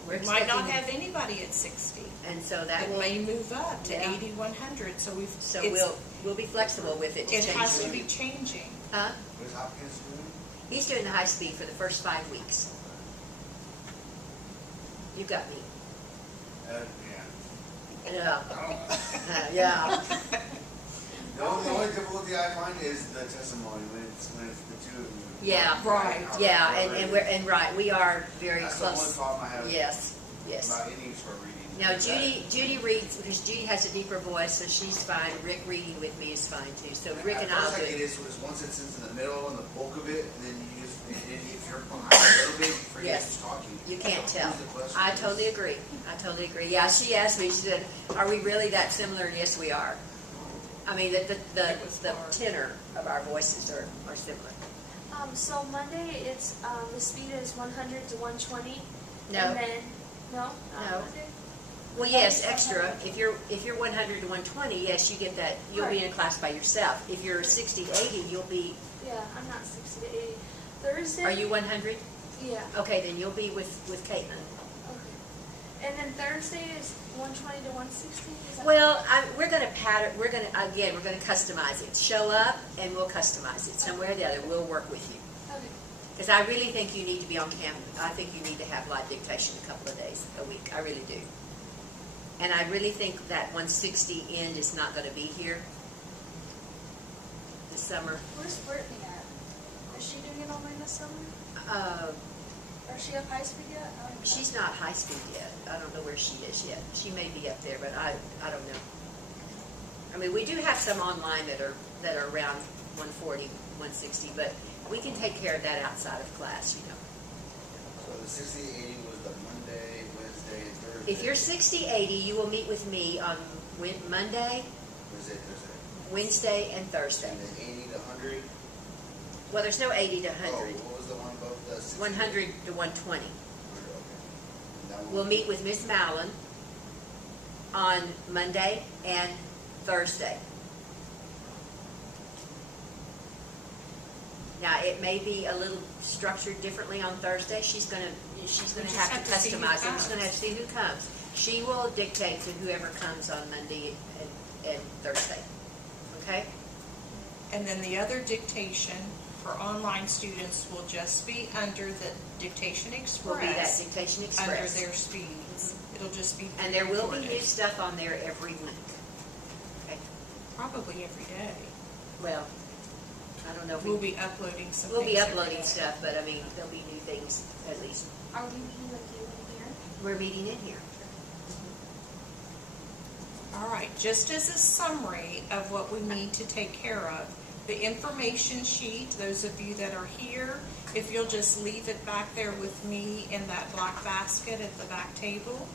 We're We might not expecting- have anybody at 60. And so that It will, may move up to Yeah. 80, 100. So so we'll be flexible with it to It change has to it. be changing. Huh? What is Hopkins doing? He's doing the high speed for the first 5 weeks. You got me. Yeah. Yeah. I don't, Yeah. the only difficulty I find is the testimony when it's the two of you. Yeah. Right. Yeah, and right, we are very That's the only close. problem I have Yes, yes. about any sort of reading. Now, Judy reads, because Judy has a deeper voice, so she's fine. Rick reading with me is fine too. So Rick and I'll First I do get it. is once it's in the middle and the bulk of it, and then you just, if you're behind a little bit, you forget Yes. who's talking. You can't tell. Who's the question? I totally agree. I totally agree. Yeah, she asked me, she said, are we really that similar? And yes, we are. I mean, the It was hard. tenor of our voices are similar. So Monday, it's, the speed is 100 to 120. No. And then, no? Not No. Monday? Well, yes, extra. If you're 100 to 120, yes, you get that. You'll be in a class by yourself. If you're 60 to 80, you'll be. Yeah, I'm not 60 to 80. Thursday? Are you 100? Yeah. Okay, then you'll be with Caitlin. Okay. And then Thursday is 120 to 160? Is that Well, we're going to pattern. We're going to customize it. Show up, and we'll customize it somewhere or the other. We'll work with you. Okay. Because I really think you need to be on campus. I think you need to have live dictation a couple of days a week. I really do. And I really think that 160 end is not going to be here this summer. Where's Brittany at? Is she doing it online this summer? Or is she up high speed yet? I don't even know. She's not high speed yet. I don't know where she is yet. She may be up there, but I don't know. I mean, we do have some online that are around 140, 160, but we can take care of that outside of class, So the 60, 80 was the Monday, Wednesday, and Thursday. If you're 60, 80, you will meet with me on Monday, Wednesday, Thursday. Wednesday, and Thursday. And then 80 to 100. Well, there's no 80 to Oh, 100. what was the one above the 60? 100 to 120. 100, okay. And that one- We'll meet with Ms. Mallon on Monday and Thursday. Now, it may be a little structured differently on Thursday. She's gonna just have have to to see who customize it. We're just gonna comes. have to see who comes. She will dictate to whoever comes on Monday and Thursday. Okay? And then the other dictation for online students will just be under the Dictation Will be that Express, Dictation under Express. their speeds. It'll just be And there will be new recorded. stuff on there every week. Okay? Probably every day. Well, I don't know if We'll be uploading some we'll things be every uploading day. stuff, but I mean, there'll be new things at least. Are we meeting with you in here? We're meeting in here. All right, just as a summary of what we need to take care of, the information sheet, those of you that are here, if you'll just leave it back there with me in that black basket at the back table.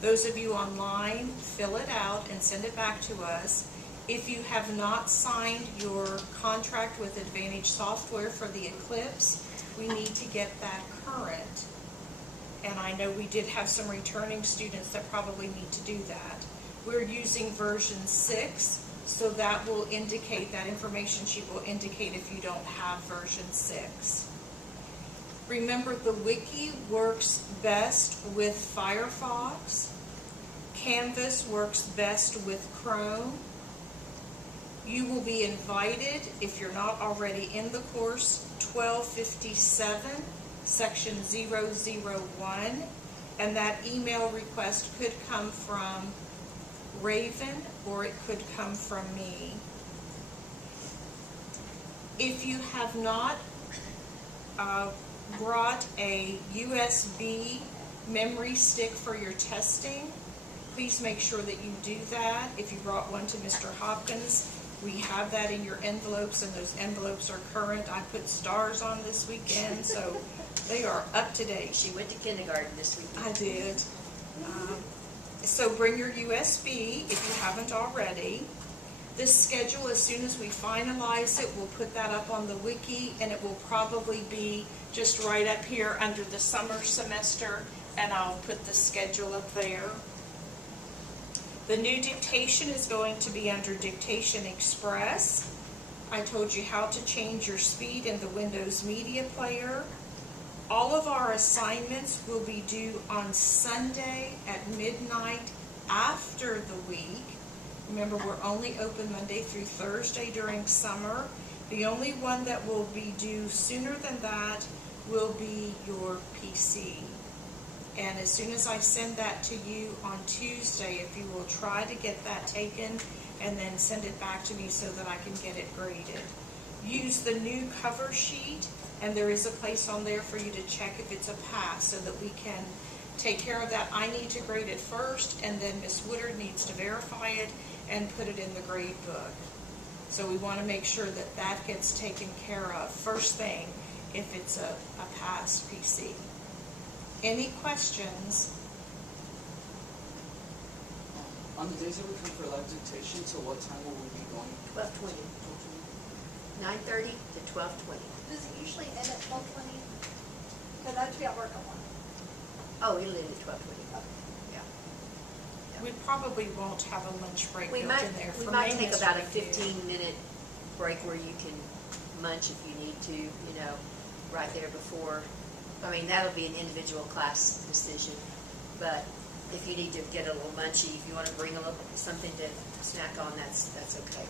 Those of you online, fill it out and send it back to us. If you have not signed your contract with Advantage Software for the Eclipse, we need to get that current. And I know we did have some returning students that probably need to do that. We're using version 6, so that will indicate, that information sheet will indicate if you don't have version 6. Remember, the wiki works best with Firefox. Canvas works best with Chrome. You will be invited, if you're not already in the course, 1257, section 001, and that email request could come from Raven or it could come from me. If you have not brought a USB memory stick for your testing, please make sure that you do that. If you brought one to Mr. Hopkins, we have that in your envelopes, and those envelopes are current. I put stars on this weekend, so they are up to date. She went to kindergarten this weekend. I did. So bring your USB if you haven't already. This schedule, as soon as we finalize it, we'll put that up on the wiki, and it will probably be just right up here under the summer semester, and I'll put the schedule up there. The new dictation is going to be under Dictation Express. I told you how to change your speed in the Windows Media Player. All of our assignments will be due on Sunday at midnight after the week. Remember, we're only open Monday through Thursday during summer. The only one that will be due sooner than that will be your PC. And as soon as I send that to you on Tuesday, if you will try to get that taken and then send it back to me so that I can get it graded. Use the new cover sheet, and there is a place on there for you to check if it's a pass so that we can take care of that. I need to grade it first, and then Ms. Woodard needs to verify it and put it in the grade book. So we want to make sure that that gets taken care of first thing if it's a passed PC. Any questions? On the days that we come for live dictation, so what time will we be going? 12:20. 9:30 to 12:20. Does it usually end at 12:20? Because I have to be at work at 1. Oh, it'll end at 12:20. Yeah. We probably won't have a lunch break We built might, in there. we For might me, take Mr. about a Review. 15-minute break where you can munch if you need to, you know, right there before. I mean, that'll be an individual class decision, but if you need to get a little munchy, if you want to bring a little something to snack on, that's okay.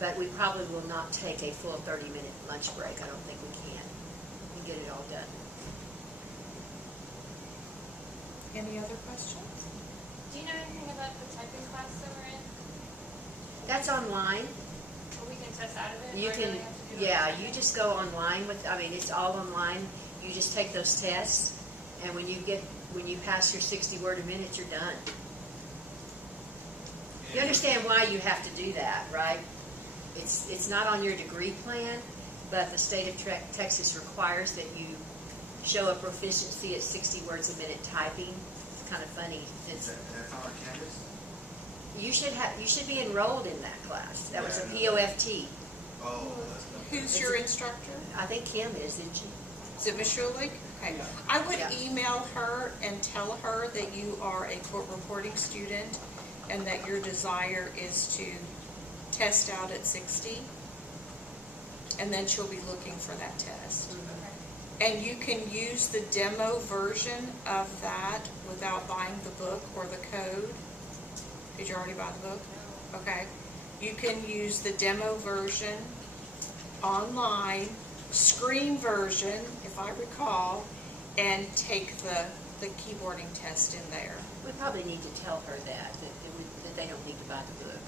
But we probably will not take a full 30-minute lunch break. I don't think we can. We can get it all done. Any other questions? Do you know anything about the typing class that we're in? That's online. Or we can test out of it? You or do can, we have to do it yeah, ourselves? you just go online with, I mean, it's all online. You just take those tests, and when you pass your 60 word a minute, you're done. You understand why you have to do that, right? It's not on your degree plan, but the state of Texas requires that you show a proficiency at 60 words a minute typing. It's kind of funny. That's on campus? You should be enrolled in that class. That was a Yeah, I know. POFT. Oh, that's good. Who's your instructor? I think Kim is, isn't she? Is it Ms. Schulich? Okay. Yeah. I would Yeah. email her and tell her that you are a court reporting student and that your desire is to test out at 60. and then she'll be looking for that test. And you can use the demo version of that without buying the book or the code. Did you already buy the book? Okay. You can use the demo version online, screen version, if I recall, and take the keyboarding test in there. We probably need to tell her that they don't need to buy the book.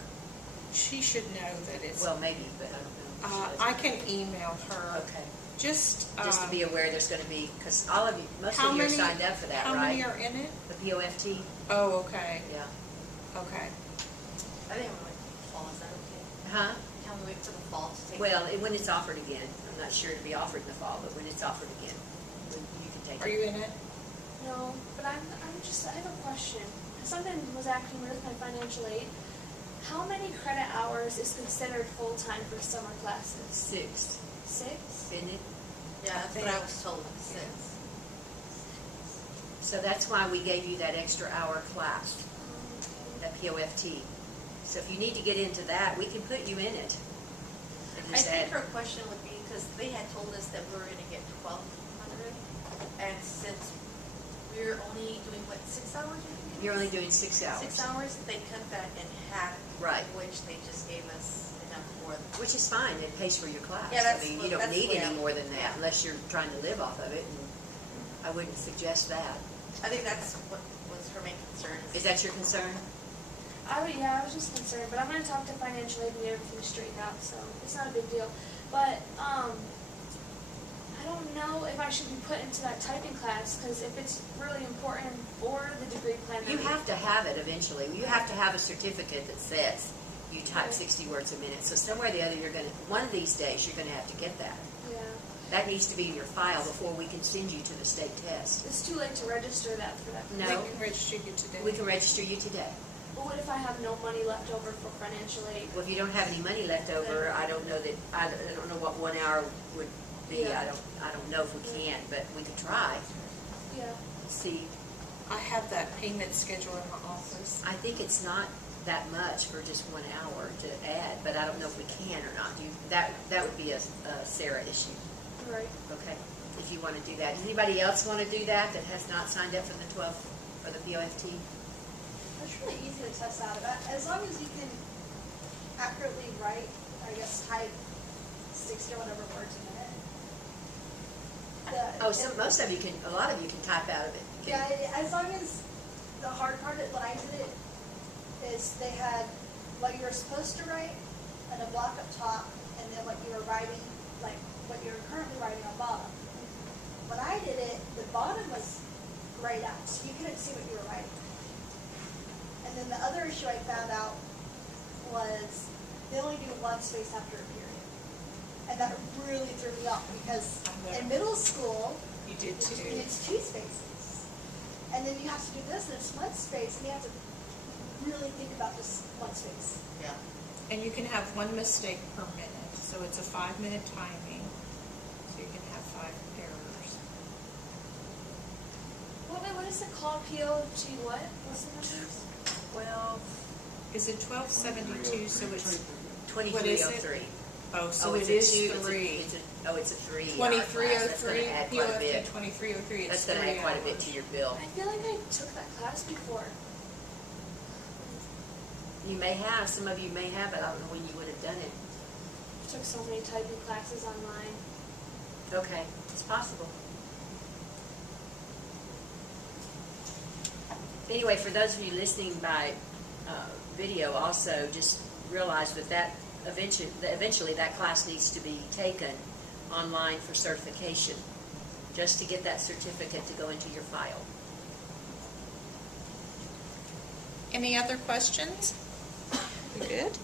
She should know that it's, Well, maybe, but I don't know. if she I does. can email her. Okay. Just Just to be aware, there's going to be, because most how of you are many- signed up for that, how right? many are in it? The POFT? Oh, okay, Yeah. okay. I think we'll wait for the fall, is that okay? Huh? Can we wait for the fall to take? Well, when it's offered again. I'm not sure to be offered in the fall, but when it's offered again, you can take it. Are you in it? No, but I have a question. Something was acting weird with my financial aid. How many credit hours is considered full-time for summer classes? 6, 6? isn't it? Yeah, that's what I was told, 6. So that's why we gave you that extra hour class, that POFT. So if you need to get into that, we can put you in it. And I just think add- her question would be, because they had told us that we were gonna get 1,200, and since we're only doing, what, 6 hours? you think it You're is? only doing 6 hours. 6 hours, they cut that in half. Right. Which they just gave us enough for. Which is fine, it pays for your class. Yeah, that's I mean, what- you don't that's need the way any I- more than that yeah. unless you're trying to live off of it, and I wouldn't suggest that. I think that's what was her main concern. Is that your concern? I was just concerned, but I'm gonna talk to financial aid and get everything straightened out, so it's not a big deal. But, I don't know if I should be put into that typing class, because if it's really important for the degree plan. You have to have it eventually. You have to have a certificate that says you type 60 words a minute. So somewhere or the other, one of these days, you're gonna have to get that. Yeah. That needs to be in your file before we can send you to the state test. It's too late to register that for that. No. We can register you today. We can register you today. But what if I have no money left over for financial aid? Well, if you don't have any money left over, I don't know what 1 hour would be. Yeah. I don't know if we can, but we could try. Yeah. See, I have that payment schedule in my office. I think it's not that much for just 1 hour to add, but I don't know if we can or not. That would be a Sarah issue. Right. Okay, if you want to do that. Does anybody else want to do that has not signed up for the 12, for the POFT? It's really easy to test out. As long as you can accurately write, I guess, type 60 or whatever words a minute. Most of you can, a lot of you can type out of it. Yeah, as long as the hard part when I did it is they had what you were supposed to write and a block up top, and then what you were writing, like what you're currently writing on bottom. When I did it, the bottom was grayed out, so you couldn't see what you were writing. And then the other issue I found out was they only do one space after a period. And that really threw me off because in middle school, You did too. it's 2 spaces. And then you have to do this and it's 1 space, and you have to really think about this 1 space. Yeah. And you can have 1 mistake per minute, so it's a 5-minute timing, so you can have 5 errors. What is it called? POG what? What's the numbers? 12, Is it 1272, so it's, 2303. oh, so it's it a is 2, 3. It's a 3. 2303, That's going to add quite a bit. POFT 2303, it's That's going to 3 add quite a bit hours. to your bill. I feel like I took that class before. You may have, some of you may have, but I don't know when you would have done it. I took so many typing classes online. Okay, it's possible. Anyway, for those of you listening by video, also just realize that eventually that class needs to be taken online for certification, just to get that certificate to go into your file. Any other questions? You good?